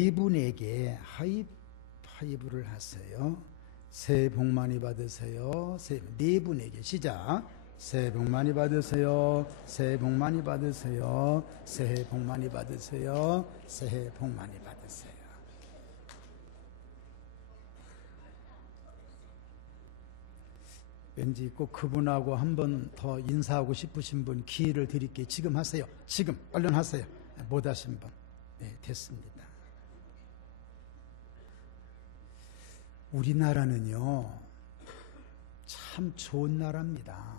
이분에게 하이파이브를 하세요. 새해 복 많이 받으세요. 네 분에게 시작. 새해 복 많이 받으세요. 새해 복 많이 받으세요. 새해 복 많이 받으세요. 새해 복 많이 받으세요. 왠지 꼭 그분하고 한 번 더 인사하고 싶으신 분 기회를 드릴게요. 지금 하세요. 지금 얼른 하세요. 못 하신 분. 네, 됐습니다. 우리나라는요, 참 좋은 나라입니다.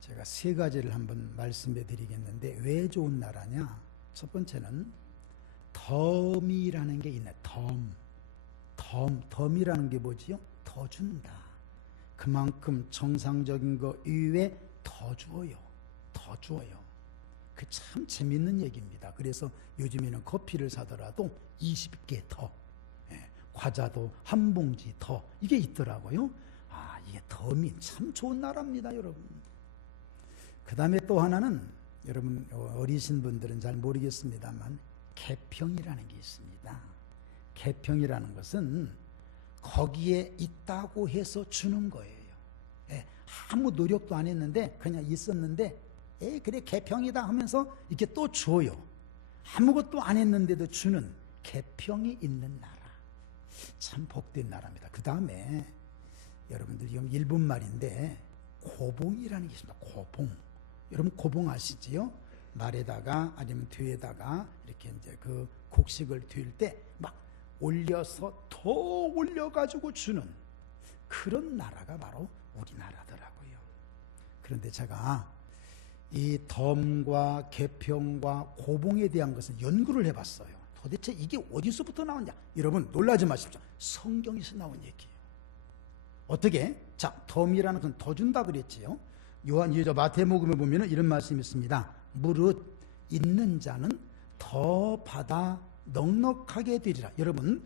제가 세 가지를 한번 말씀해 드리겠는데, 왜 좋은 나라냐? 첫 번째는 덤이라는 게 있네. 덤이라는 게 뭐지요? 더 준다. 그만큼 정상적인 거 이외에 더 주어요. 그 참 재밌는 얘기입니다. 그래서 요즘에는 커피를 사더라도 20개 더, 과자도 한 봉지 더, 이게 있더라고요. 아, 이게 덤이 참 좋은 나라입니다, 여러분. 그 다음에 또 하나는, 여러분 어리신 분들은 잘 모르겠습니다만, 개평이라는 게 있습니다. 개평이라는 것은 거기에 있다고 해서 주는 거예요. 아무 노력도 안 했는데 그냥 있었는데, 그래 개평이다 하면서 이렇게 또 줘요. 아무것도 안 했는데도 주는 개평이 있는 나라. 참 복된 나라입니다. 그 다음에 여러분들 이건 일본 말인데, 고봉이라는 게 있습니다. 고봉. 여러분 고봉 아시지요? 말에다가 아니면 뒤에다가 이렇게 이제 그 곡식을 뒤일 때 막 올려서 더 올려가지고 주는 그런 나라가 바로 우리나라더라고요. 그런데 제가 이 덤과 개평과 고봉에 대한 것을 연구를 해봤어요. 도대체 이게 어디서부터 나왔냐? 여러분 놀라지 마십시오. 성경에서 나온 얘기예요. 어떻게? 자, 덤이라는 것은 더 준다 그랬지요. 마태복음에 보면 이런 말씀이 있습니다. 무릇 있는 자는 더 받아 넉넉하게 되리라. 여러분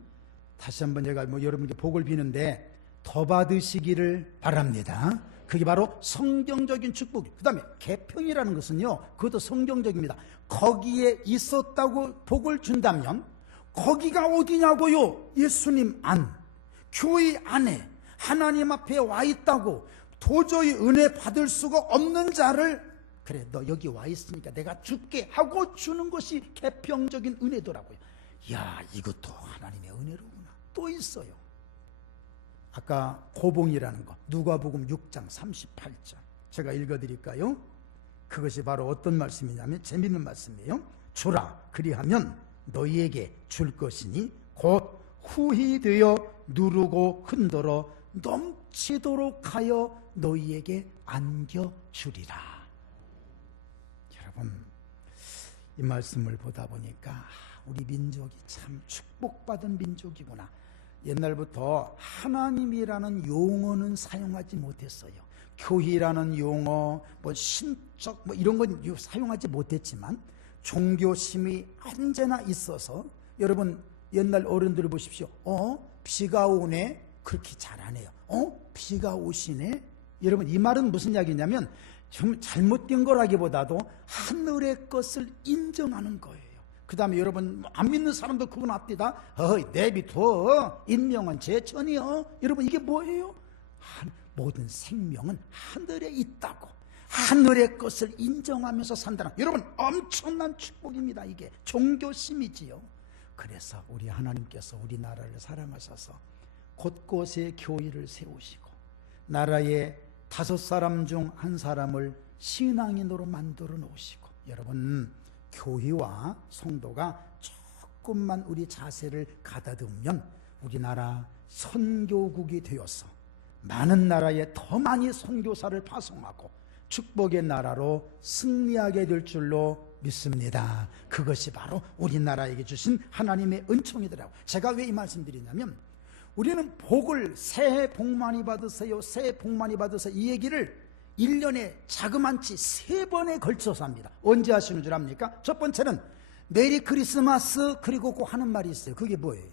다시 한번 제가 여러분께 복을 비는데, 더 받으시기를 바랍니다. 그게 바로 성경적인 축복이에요. 그 다음에 개평이라는 것은요, 그것도 성경적입니다. 거기에 있었다고 복을 준다면, 거기가 어디냐고요? 예수님 안, 교회 안에 하나님 앞에 와 있다고 도저히 은혜 받을 수가 없는 자를, 그래 너 여기 와 있으니까 내가 줄게 하고 주는 것이 개평적인 은혜더라고요. 이야, 이것도 하나님의 은혜로구나. 또 있어요. 아까 고봉이라는 거, 누가복음 6장 38절 제가 읽어드릴까요? 그것이 바로 어떤 말씀이냐면, 재밌는 말씀이에요. 주라, 그리하면 너희에게 줄 것이니 곧 후히 되어 누르고 흔들어 넘치도록 하여 너희에게 안겨주리라. 여러분, 이 말씀을 보다 보니까 우리 민족이 참 축복받은 민족이구나. 옛날부터 하나님이라는 용어는 사용하지 못했어요. 교회라는 용어, 신적 이런 건 사용하지 못했지만, 종교심이 언제나 있어서, 여러분 옛날 어른들을 보십시오. 비가 오네? 그렇게 잘하네요. 비가 오시네? 여러분 이 말은 무슨 이야기냐면, 좀 잘못된 거라기보다도 하늘의 것을 인정하는 거예요. 그 다음에 여러분 안 믿는 사람도 그분 앞에다 내비둬, 인명은 제천이요. 여러분 이게 뭐예요? 모든 생명은 하늘에 있다고, 하늘의 것을 인정하면서 산다는, 여러분 엄청난 축복입니다. 이게 종교심이지요. 그래서 우리 하나님께서 우리나라를 사랑하셔서 곳곳에 교회를 세우시고, 나라에 5사람 중 1사람을 신앙인으로 만들어 놓으시고, 여러분 교회와 성도가 조금만 우리 자세를 가다듬으면 우리나라 선교국이 되어서 많은 나라에 더 많이 선교사를 파송하고 축복의 나라로 승리하게 될 줄로 믿습니다. 그것이 바로 우리나라에게 주신 하나님의 은총이더라고요. 제가 왜 이 말씀 드리냐면, 우리는 복을, 새해 복 많이 받으세요, 새해 복 많이 받으세요, 이 얘기를 1년에 자그만치 3번에 걸쳐서 합니다. 언제 하시는 줄 압니까? 첫 번째는 메리 크리스마스, 그리고 꼭 하는 말이 있어요. 그게 뭐예요?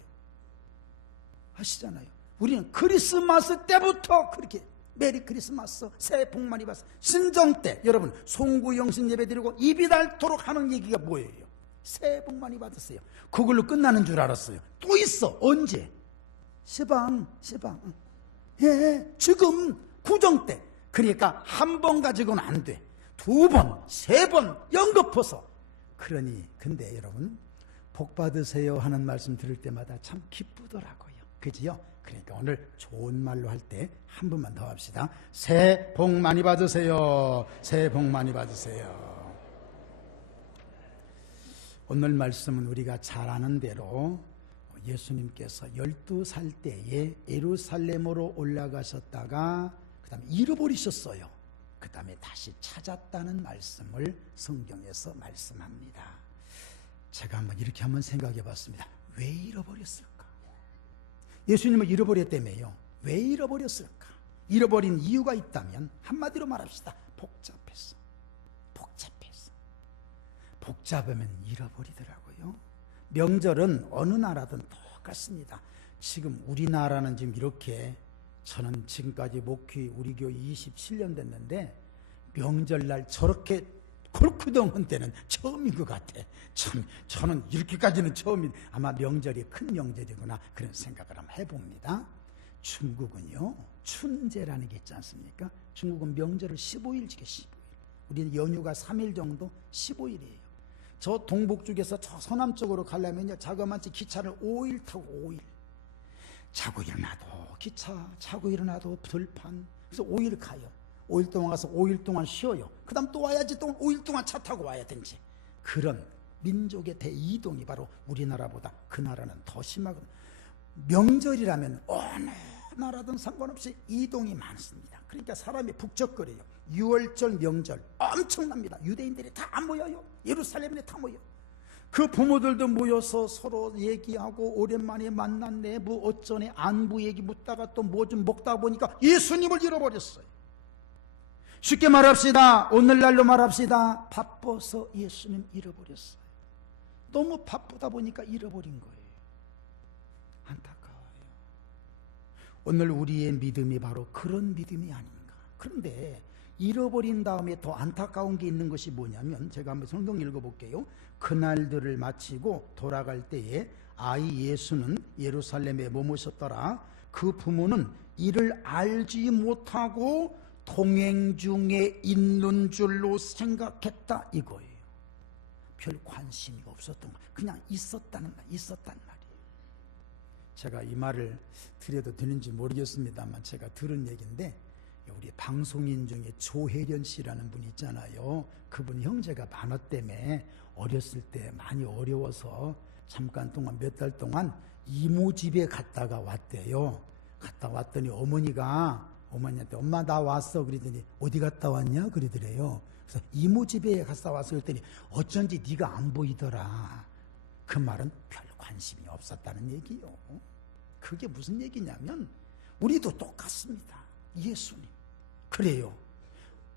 아시잖아요. 우리는 크리스마스 때부터 그렇게 메리 크리스마스, 새해 복 많이 받으세요. 신정 때 여러분 송구영신 예배 드리고 입이 닳도록 하는 얘기가 뭐예요? 새해 복 많이 받으세요. 그걸로 끝나는 줄 알았어요. 또 있어. 언제? 시방. 예, 지금 구정 때. 그러니까 한 번 가지고는 안 돼. 2번, 3번 연거푸서. 그러니 근데 여러분, 복 받으세요 하는 말씀 들을 때마다 참 기쁘더라고요. 그지요? 그러니까 오늘 좋은 말로 할 때 한 번만 더 합시다. 새해 복 많이 받으세요. 새해 복 많이 받으세요. 오늘 말씀은 우리가 잘 아는 대로 예수님께서 12살 때에 예루살렘으로 올라가셨다가 그 다음에 잃어버리셨어요. 그 다음에 다시 찾았다는 말씀을 성경에서 말씀합니다. 제가 이렇게 생각해 봤습니다. 왜 잃어버렸을까? 예수님을 잃어버렸다며요. 왜 잃어버렸을까? 잃어버린 이유가 있다면 한마디로 말합시다. 복잡하면 잃어버리더라고요. 명절은 어느 나라든 똑같습니다. 지금 우리나라는 지금 이렇게, 저는 지금까지 목회 우리 교회 27년 됐는데 명절날 저렇게 골쿠덩한 때는 처음인 것 같아. 참, 저는 이렇게까지는 처음인, 아마 명절이 큰 명절이구나 그런 생각을 한번 해봅니다. 중국은요, 춘제라는 게 있지 않습니까? 중국은 명절을 15일 지켜. 15일. 우리는 연휴가 3일 정도, 15일이에요. 저 동북 쪽에서 저 서남 쪽으로 가려면요, 자그마치 기차를 5일 타고 5일. 자고 일어나도 기차, 자고 일어나도 들판. 그래서 5일 가요. 5일 동안 가서 5일 동안 쉬어요. 그 다음 또 와야지, 또 5일 동안 차 타고 와야 되지. 그런 민족의 대이동이 바로 우리나라보다 그 나라는 더 심하거든요. 명절이라면 어느 나라든 상관없이 이동이 많습니다. 그러니까 사람이 북적거려요. 6월절 명절 엄청납니다. 유대인들이 다 모여요. 예루살렘에 다 모여. 그 부모들도 모여서 서로 얘기하고, 오랜만에 만났네, 뭐 어쩌네, 안부 얘기 묻다가 또 뭐 좀 먹다 보니까 예수님을 잃어버렸어요. 쉽게 말합시다. 오늘날로 말합시다. 바빠서 예수님 잃어버렸어요. 너무 바쁘다 보니까 잃어버린 거예요. 안타까워요. 오늘 우리의 믿음이 바로 그런 믿음이 아닌가. 그런데 잃어버린 다음에 더 안타까운 게 있는 것이 뭐냐면, 제가 한번 성경 읽어볼게요. 그날들을 마치고 돌아갈 때에 아이 예수는 예루살렘에 머무셨더라. 그 부모는 이를 알지 못하고 동행 중에 있는 줄로 생각했다 이거예요. 별 관심이 없었던 거, 그냥 있었단 말이에요. 제가 이 말을 드려도 되는지 모르겠습니다만 제가 들은 얘기인데, 우리 방송인 중에 조혜련 씨라는 분이 있잖아요. 그분 형제가 만화 때문에 어렸을 때 많이 어려워서 잠깐 동안, 몇 달 동안 이모 집에 갔다가 왔대요. 갔다 왔더니 어머니한테 엄마 나 왔어 그러더니 어디 갔다 왔냐 그러더래요. 그래서 이모 집에 갔다 왔어 그랬더니 어쩐지 네가 안 보이더라. 그 말은 별 관심이 없었다는 얘기요. 그게 무슨 얘기냐면, 우리도 똑같습니다. 예수님 그래요.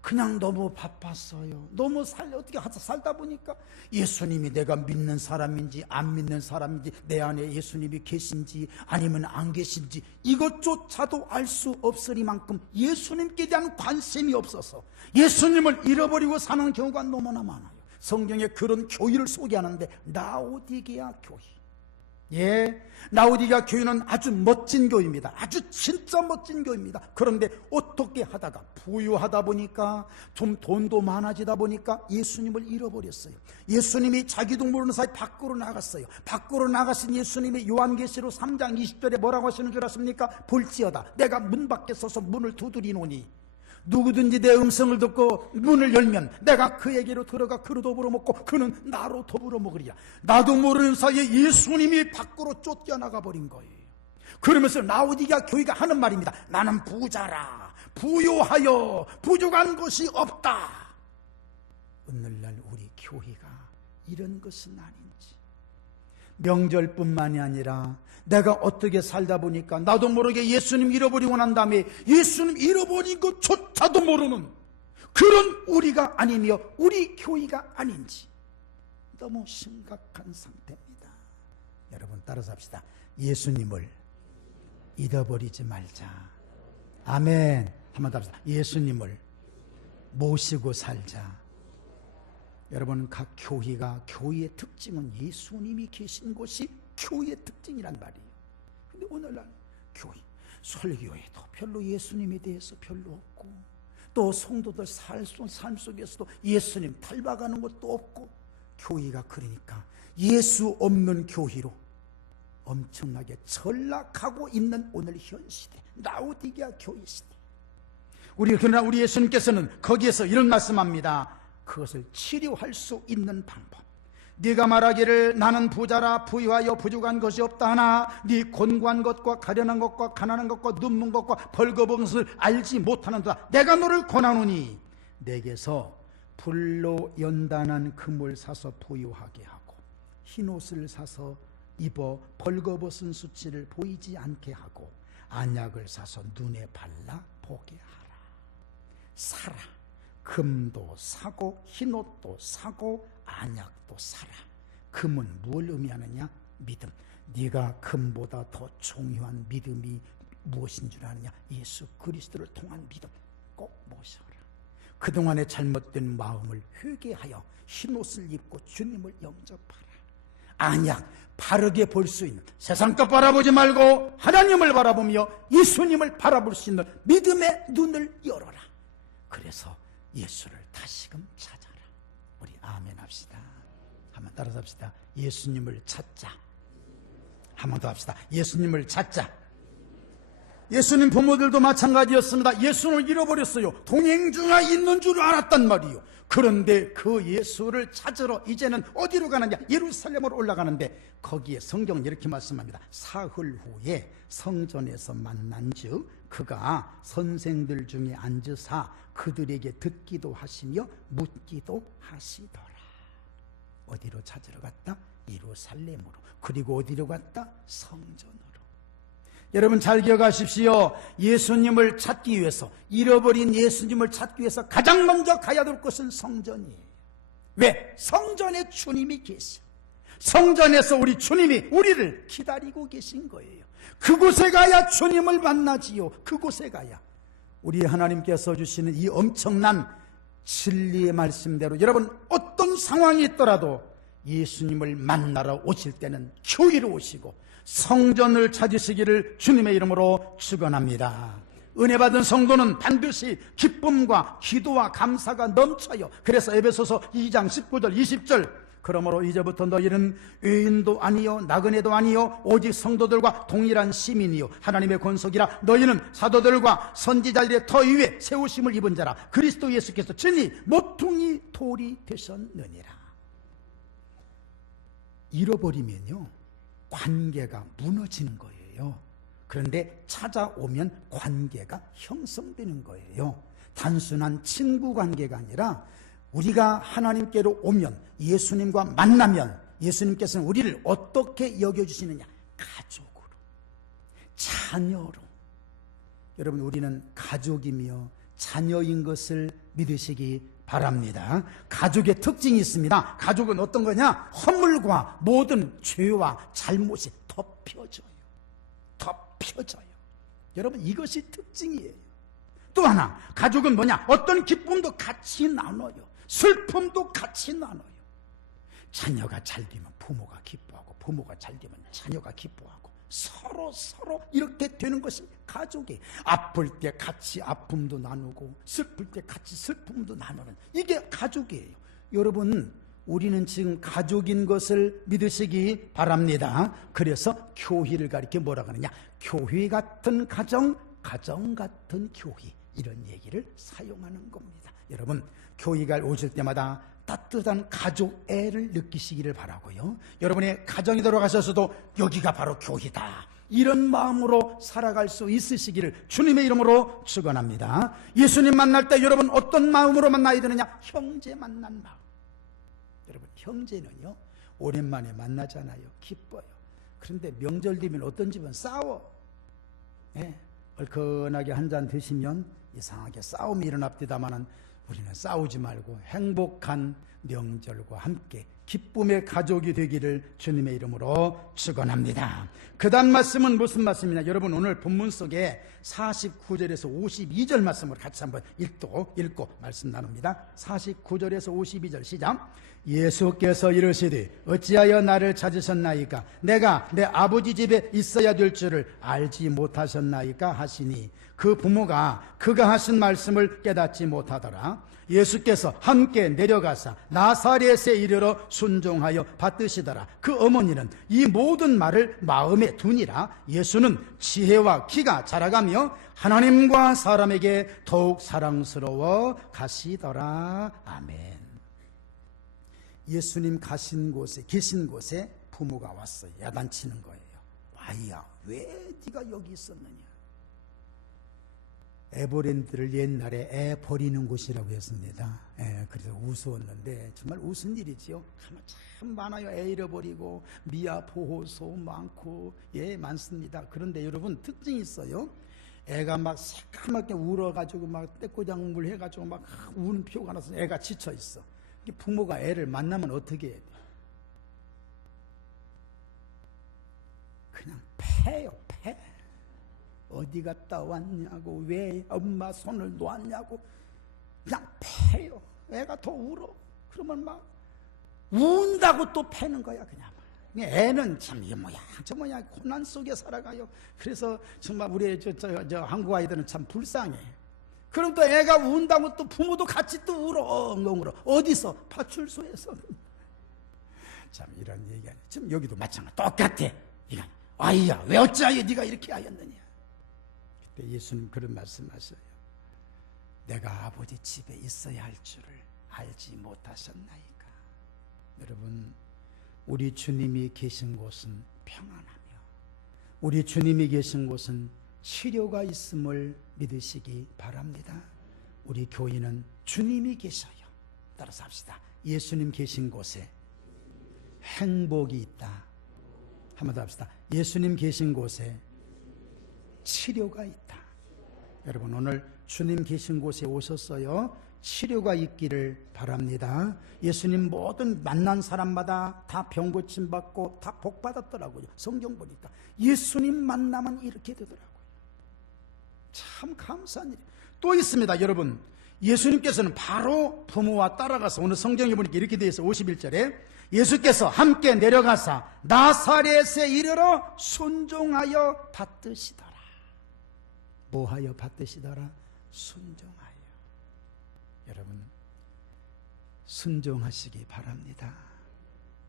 그냥 너무 바빴어요. 너무 어떻게 살다 보니까 예수님이 내가 믿는 사람인지 안 믿는 사람인지, 내 안에 예수님이 계신지 아니면 안 계신지 이것조차도 알 수 없으리만큼 예수님께 대한 관심이 없어서 예수님을 잃어버리고 사는 경우가 너무나 많아요. 성경에 그런 교회를 소개하는데, 라오디게아 교회. 예, 라오디게아 교회는 아주 멋진 교회입니다. 아주 진짜 멋진 교회입니다. 그런데 어떻게 하다가 부유하다 보니까, 좀 돈도 많아지다 보니까 예수님을 잃어버렸어요. 예수님이 자기도 모르는 사이 밖으로 나갔어요. 밖으로 나가신 예수님이 요한계시록 3장 20절에 뭐라고 하시는 줄 아십니까? 볼지어다 내가 문 밖에 서서 문을 두드리노니 누구든지 내 음성을 듣고 문을 열면 내가 그에게로 들어가 그로 더불어 먹고 그는 나로 더불어 먹으리라. 나도 모르는 사이에 예수님이 밖으로 쫓겨나가 버린 거예요. 그러면서 라오디게아 교회가 하는 말입니다. 나는 부자라, 부요하여 부족한 것이 없다. 오늘날 우리 교회가 이런 것은 아닌지, 명절뿐만이 아니라 내가 어떻게 살다 보니까 나도 모르게 예수님 잃어버리고 난 다음에 예수님 잃어버린 것조차도 모르는 그런 우리가 아니며 우리 교회가 아닌지 너무 심각한 상태입니다. 여러분 따라서 합시다. 예수님을 잃어버리지 말자. 아멘. 한번 더 합시다. 예수님을 모시고 살자. 여러분, 각 교회가 교회의 특징은 예수님이 계신 곳이 교회의 특징이란 말이에요. 근데 오늘날 교회, 설교회도 별로 예수님에 대해서 별로 없고, 또 성도들 삶 속에서도 예수님 닮아가는 것도 없고, 교회가 그러니까 예수 없는 교회로 엄청나게 전락하고 있는 오늘 현 시대, 라오디게아 교회 시대. 그러나 우리 예수님께서는 거기에서 이런 말씀합니다. 그것을 치료할 수 있는 방법. 네가 말하기를 나는 부자라 부유하여 부족한 것이 없다 하나 네 곤고한 것과 가련한 것과 가난한 것과 눈먼 것과 벌거벗은 것을 알지 못하는도다. 내가 너를 권하노니 내게서 불로 연단한 금을 사서 부유하게 하고 흰옷을 사서 입어 벌거벗은 수치를 보이지 않게 하고 안약을 사서 눈에 발라 보게 하라. 사라. 금도 사고 흰옷도 사고 안약도 사라. 금은 무엇을 의미하느냐? 믿음. 네가 금보다 더 중요한 믿음이 무엇인 줄 아느냐? 예수 그리스도를 통한 믿음 꼭 모셔라. 그동안의 잘못된 마음을 회개하여 흰옷을 입고 주님을 영접하라. 안약, 바르게 볼 수 있는, 세상 것 바라보지 말고 하나님을 바라보며 예수님을 바라볼 수 있는 믿음의 눈을 열어라. 그래서 예수를 다시금 찾아라. 우리 아멘 합시다. 한번 따라서 합시다. 예수님을 찾자. 한 번 더 합시다. 예수님을 찾자. 예수님 부모들도 마찬가지였습니다. 예수를 잃어버렸어요. 동행중에 있는 줄 알았단 말이에요. 그런데 그 예수를 찾으러 이제는 어디로 가느냐? 예루살렘으로 올라가는데 거기에 성경은 이렇게 말씀합니다. 사흘 후에 성전에서 만난즉 그가 선생들 중에 앉으사 그들에게 듣기도 하시며 묻기도 하시더라. 어디로 찾으러 갔다? 예루살렘으로. 그리고 어디로 갔다? 성전으로. 여러분 잘 기억하십시오. 예수님을 찾기 위해서, 잃어버린 예수님을 찾기 위해서 가장 먼저 가야 될 곳은 성전이에요. 왜? 성전에 주님이 계셔. 성전에서 우리 주님이 우리를 기다리고 계신 거예요. 그곳에 가야 주님을 만나지요. 그곳에 가야 우리 하나님께서 주시는 이 엄청난 진리의 말씀대로 여러분 어떤 상황이 있더라도 예수님을 만나러 오실 때는 교회로 오시고 성전을 찾으시기를 주님의 이름으로 축원합니다. 은혜 받은 성도는 반드시 기쁨과 기도와 감사가 넘쳐요. 그래서 에베소서 2장 19절 20절 그러므로 이제부터 너희는 외인도 아니요 나그네도 아니요 오직 성도들과 동일한 시민이요 하나님의 권속이라. 너희는 사도들과 선지자들의 터 위에 세우심을 입은 자라. 그리스도 예수께서 친히 모퉁이 돌이 되셨느니라. 잃어버리면요 관계가 무너지는 거예요. 그런데 찾아오면 관계가 형성되는 거예요. 단순한 친구 관계가 아니라 우리가 하나님께로 오면, 예수님과 만나면 예수님께서는 우리를 어떻게 여겨주시느냐? 가족으로, 자녀로. 여러분 우리는 가족이며 자녀인 것을 믿으시기 바랍니다. 가족의 특징이 있습니다. 가족은 어떤 거냐? 허물과 모든 죄와 잘못이 덮여져요. 덮여져요. 여러분 이것이 특징이에요. 또 하나, 가족은 뭐냐? 어떤 기쁨도 같이 나눠요. 슬픔도 같이 나눠요. 자녀가 잘 되면 부모가 기뻐하고 부모가 잘 되면 자녀가 기뻐하고 서로 이렇게 되는 것이 가족이에요. 아플 때 같이 아픔도 나누고 슬플 때 같이 슬픔도 나누는, 이게 가족이에요. 여러분 우리는 지금 가족인 것을 믿으시기 바랍니다. 그래서 교회를 가리켜 뭐라고 하느냐? 교회 같은 가정, 가정 같은 교회, 이런 얘기를 사용하는 겁니다. 여러분 교회가 오실 때마다 따뜻한 가족애를 느끼시기를 바라고요. 여러분의 가정이 돌아가셔서도 여기가 바로 교회다, 이런 마음으로 살아갈 수 있으시기를 주님의 이름으로 축원합니다. 예수님 만날 때 여러분 어떤 마음으로 만나야 되느냐? 형제 만난 마음. 여러분 형제는요 오랜만에 만나잖아요. 기뻐요. 그런데 명절 되면 어떤 집은 싸워. 얼큰하게 한 잔 드시면 이상하게 싸움이 일어납니다마는 우리는 싸우지 말고 행복한 명절과 함께 기쁨의 가족이 되기를 주님의 이름으로 축원합니다. 그 다음 말씀은 무슨 말씀이냐? 여러분, 오늘 본문 속에 49절에서 52절 말씀을 같이 한번 읽고 말씀 나눕니다. 49절에서 52절 시작. 예수께서 이르시되 어찌하여 나를 찾으셨나이까? 내가 내 아버지 집에 있어야 될 줄을 알지 못하셨나이까? 하시니 그 부모가 그가 하신 말씀을 깨닫지 못하더라. 예수께서 함께 내려가사 나사렛에 이르러 순종하여 받드시더라. 그 어머니는 이 모든 말을 마음에 두니라. 예수는 지혜와 키가 자라가며 하나님과 사람에게 더욱 사랑스러워 가시더라. 아멘. 예수님 계신 곳에 부모가 왔어요. 야단치는 거예요. 아이야, 왜 네가 여기 있었느냐? 에버랜드를 옛날에 애 버리는 곳이라고 했습니다. 그래서 우스웠는데 정말 웃은 일이지요. 가만 참 많아요. 애 잃어버리고 미아 보호소 많고 많습니다. 그런데 여러분, 특징이 있어요. 애가 막 새까맣게 울어가지고 막 떼꼬장물 해가지고 막 우는 표가 나서 애가 지쳐 있어. 부모가 애를 만나면 어떻게 해야 돼? 그냥 패요, 패. 어디 갔다 왔냐고, 왜 엄마 손을 놓았냐고, 그냥 패요. 애가 더 울어. 그러면 막 운다고 또 패는 거야, 그냥. 애는 참 이게 뭐야 저 뭐야 고난 속에 살아가요. 그래서 정말 우리 저 한국 아이들은 참 불쌍해. 그럼 또 애가 운다고 또 부모도 같이 또 울어, 엉엉 울어. 어디서? 파출소에서. 참 이런 얘기야. 지금 여기도 마찬가지 똑같아. 이거 아이야, 왜 어찌하여 네가 이렇게 하였느냐? 그때 예수님 그런 말씀하셔요. 내가 아버지 집에 있어야 할 줄을 알지 못하셨나이까? 여러분, 우리 주님이 계신 곳은 평안하며 우리 주님이 계신 곳은 치료가 있음을 믿으시기 바랍니다. 우리 교인은 주님이 계셔요. 따라서 합시다. 예수님 계신 곳에 행복이 있다. 한번 더 합시다. 예수님 계신 곳에 치료가 있다. 여러분, 오늘 주님 계신 곳에 오셨어요. 치료가 있기를 바랍니다. 예수님 모든 만난 사람마다 다 병 고침 받고 다 복 받았더라고요. 성경 보니까 예수님 만나면 이렇게 되더라고요. 참 감사한 일이에요. 또 있습니다. 여러분, 예수님께서는 바로 부모와 따라가서 오늘 성경에 보니까 이렇게 되어 있어요. 51절에 예수께서 함께 내려가사 나사렛에 이르러 순종하여 받드시더라. 뭐하여 받드시더라? 순종하여. 여러분, 순종하시기 바랍니다.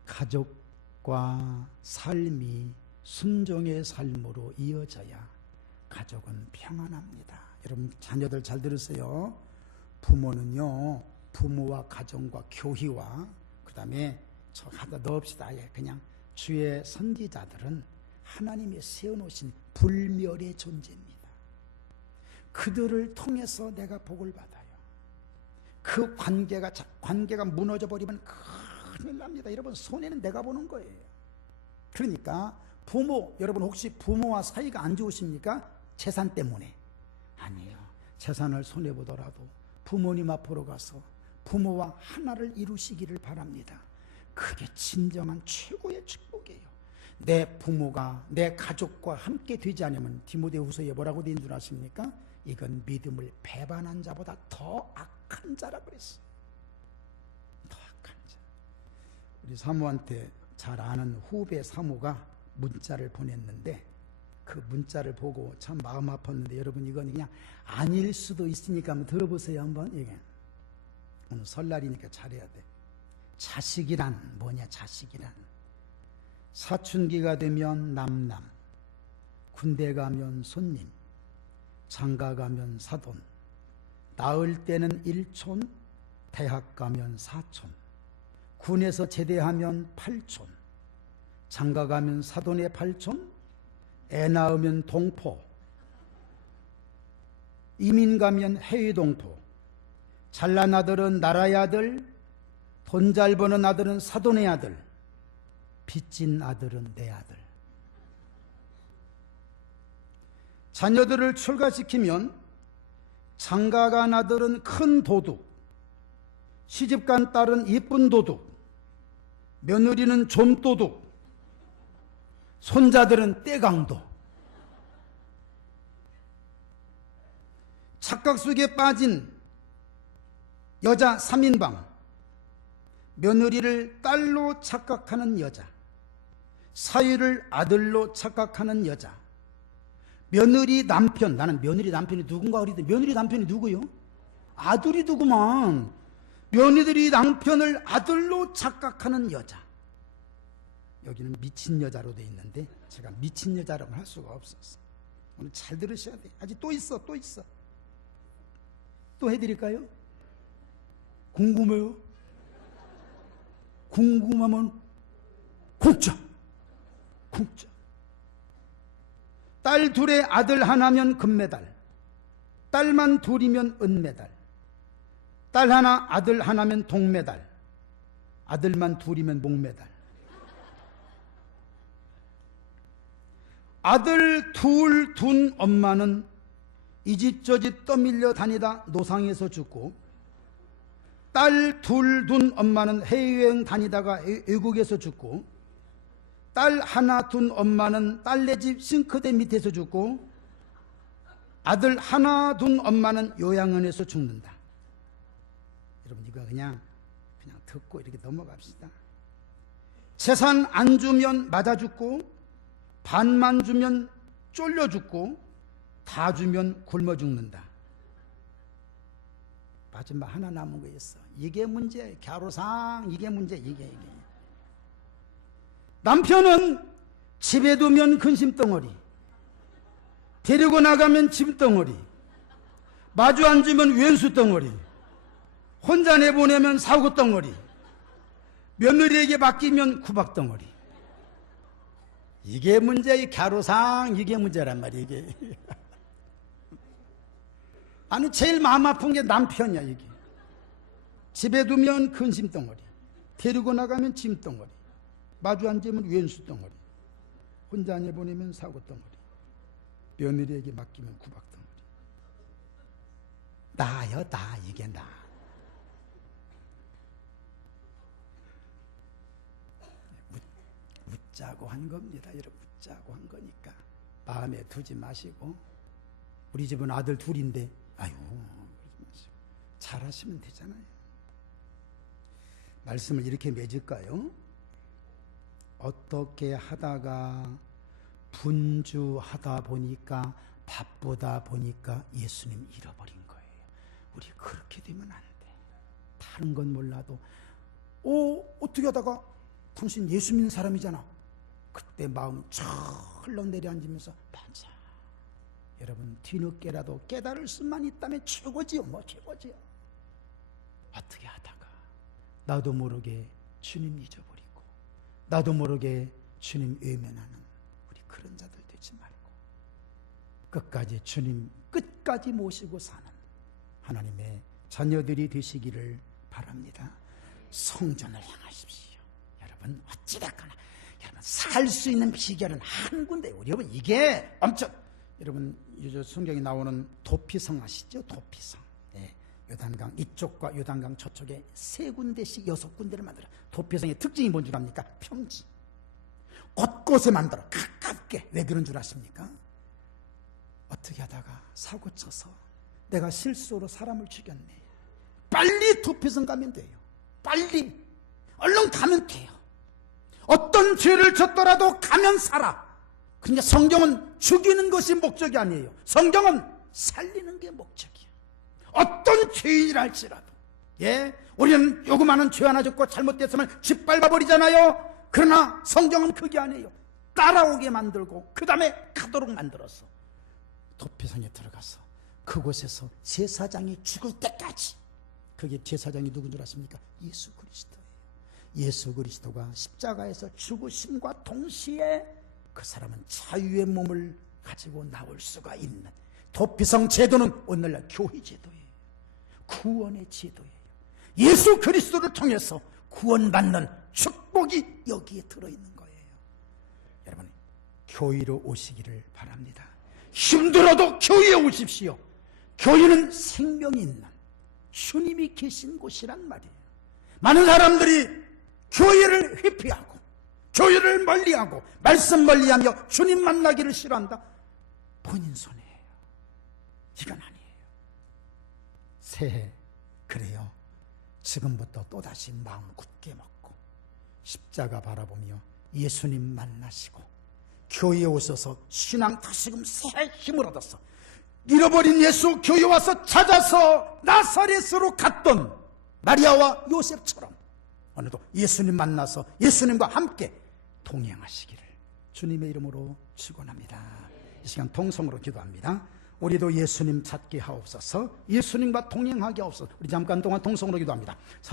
가족과 삶이 순종의 삶으로 이어져야 가족은 평안합니다. 여러분, 자녀들 잘 들으세요. 부모는요, 부모와 가정과 교회와 그 다음에 저 하다 넣읍시다. 그냥 주의 선지자들은 하나님이 세워놓으신 불멸의 존재입니다. 그들을 통해서 내가 복을 받아요. 그 관계가 무너져 버리면 큰일 납니다. 여러분, 손해는 내가 보는 거예요. 그러니까 부모, 여러분 혹시 부모와 사이가 안 좋으십니까? 재산 때문에? 아니에요. 재산을 손해보더라도 부모님 앞으로 가서 부모와 하나를 이루시기를 바랍니다. 그게 진정한 최고의 축복이에요. 내 부모가 내 가족과 함께 되지 않으면 디모데후서에 뭐라고 되어 있는 줄 아십니까? 이건 믿음을 배반한 자보다 더 악한 자라고 그랬어요. 더 악한 자. 우리 사모한테 잘 아는 후배 사모가 문자를 보냈는데 그 문자를 보고 참 마음 아팠는데, 여러분 이건 그냥 아닐 수도 있으니까 한번 들어보세요. 한번. 이게 오늘 설날이니까 잘해야 돼. 자식이란 뭐냐? 자식이란 사춘기가 되면 남남, 군대 가면 손님, 장가 가면 사돈, 낳을 때는 일촌, 대학 가면 사촌, 군에서 제대하면 팔촌, 장가 가면 사돈의 팔촌, 애 낳으면 동포, 이민 가면 해외 동포, 잘난 아들은 나라의 아들, 돈 잘 버는 아들은 사돈의 아들, 빚진 아들은 내 아들. 자녀들을 출가시키면 장가간 아들은 큰 도둑, 시집간 딸은 이쁜 도둑, 며느리는 좀도둑, 손자들은 떼강도. 착각 속에 빠진 여자 3인방, 며느리를 딸로 착각하는 여자, 사위를 아들로 착각하는 여자, 며느리 남편, 나는 며느리 남편이 누군가 그러는데 며느리 남편이 누구요? 아들이 누구만. 며느리 남편을 아들로 착각하는 여자. 여기는 미친 여자로 돼 있는데 제가 미친 여자라고 할 수가 없었어. 오늘 잘 들으셔야 돼. 아직 또 있어. 또 해드릴까요? 궁금해요? 궁금하면 국자. 딸 둘에 아들 하나면 금메달, 딸만 둘이면 은메달, 딸 하나 아들 하나면 동메달, 아들만 둘이면 목메달. 아들 둘 둔 엄마는 이 집 저 집 떠밀려 다니다 노상에서 죽고, 딸 둘 둔 엄마는 해외여행 다니다가 외국에서 죽고, 딸 하나 둔 엄마는 딸네 집 싱크대 밑에서 죽고, 아들 하나 둔 엄마는 요양원에서 죽는다. 여러분 이거 그냥 듣고 이렇게 넘어갑시다. 재산 안 주면 맞아 죽고, 반만 주면 쫄려 죽고, 다 주면 굶어 죽는다. 마지막 하나 남은 거 있어. 이게 문제. 갸로상 이게 문제. 이게. 남편은 집에 두면 근심덩어리, 데리고 나가면 짐덩어리, 마주 앉으면 왼수덩어리, 혼자 내보내면 사고덩어리, 며느리에게 맡기면 구박덩어리. 이게 문제의 갸로상. 이게 문제란 말이야. 이게. 아니 제일 마음 아픈 게 남편이야. 이게 집에 두면 근심덩어리, 데리고 나가면 짐덩어리, 마주 앉으면 왼수덩어리, 혼자 내보내면 사고덩어리, 며느리에게 맡기면 구박덩어리. 나요, 나. 이게 나. 웃자고 한 겁니다. 여러분, 웃자고 한 거니까 마음에 두지 마시고. 우리 집은 아들 둘인데 아유 그러지 마시고 잘하시면 되잖아요. 말씀을 이렇게 맺을까요? 어떻게 하다가 분주하다 보니까, 바쁘다 보니까 예수님 잃어버린 거예요. 우리 그렇게 되면 안 돼. 다른 건 몰라도 어떻게 하다가 당신 예수 믿는 사람이잖아. 그때 마음 철렁 내려앉으면서 반짝. 여러분 뒤늦게라도 깨달을 수만 있다면 최고지요. 최고지요. 어떻게 하다가 나도 모르게 주님 잊어버리고, 나도 모르게 주님 외면하는 우리 그런 자들 되지 말고, 끝까지 주님 끝까지 모시고 사는 하나님의 자녀들이 되시기를 바랍니다. 성전을 향하십시오. 여러분 어찌됐거나 여러분 살 수 있는 비결은 한 군데. 여러분 이게 엄청, 여러분 요즘 성경에 나오는 도피성 아시죠? 도피성. 네. 요단강 이쪽과 요단강 저쪽에 3군데씩 6군데를 만들어. 도피성의 특징이 뭔 줄 압니까? 평지. 곳곳에 만들어 가깝게. 왜 그런 줄 아십니까? 어떻게 하다가 사고 쳐서 내가 실수로 사람을 죽였네. 빨리 도피성 가면 돼요. 빨리 얼른 가면 돼요. 어떤 죄를 졌더라도 가면 살아. 그러니까 성경은 죽이는 것이 목적이 아니에요. 성경은 살리는 게 목적이에요. 어떤 죄인이랄지라도. 우리는 요구만한 죄 하나 졌고 잘못됐으면 짓밟아버리잖아요. 그러나 성경은 그게 아니에요. 따라오게 만들고 그 다음에 가도록 만들어서 도피성에 들어가서 그곳에서 제사장이 죽을 때까지. 그게 제사장이 누군 줄 아십니까? 예수 그리스도예요. 예수 그리스도가 십자가에서 죽으심과 동시에 그 사람은 자유의 몸을 가지고 나올 수가 있는 도피성 제도는 오늘날 교회 제도예요. 구원의 제도예요. 예수 그리스도를 통해서 구원받는 축복이 여기에 들어있는 거예요. 여러분 교회로 오시기를 바랍니다. 힘들어도 교회에 오십시오. 교회는 생명이 있는 주님이 계신 곳이란 말이에요. 많은 사람들이 교회를 회피하고 교회를 멀리하고 말씀 멀리하며 주님 만나기를 싫어한다. 본인 손해예요. 이건 아니에요. 새해 그래요. 지금부터 또다시 마음 굳게 먹고 십자가 바라보며 예수님 만나시고 교회에 오셔서 신앙 다시금 새 힘을 얻어서 잃어버린 예수 교회 와서 찾아서 나사렛으로 갔던 마리아와 요셉처럼 오늘도 예수님 만나서 예수님과 함께 동행하시기를 주님의 이름으로 축원합니다. 이 시간 통성으로 기도합니다. 우리도 예수님 찾게 하옵소서. 예수님과 동행하게 하옵소서. 우리 잠깐 동안 통성으로 기도합니다.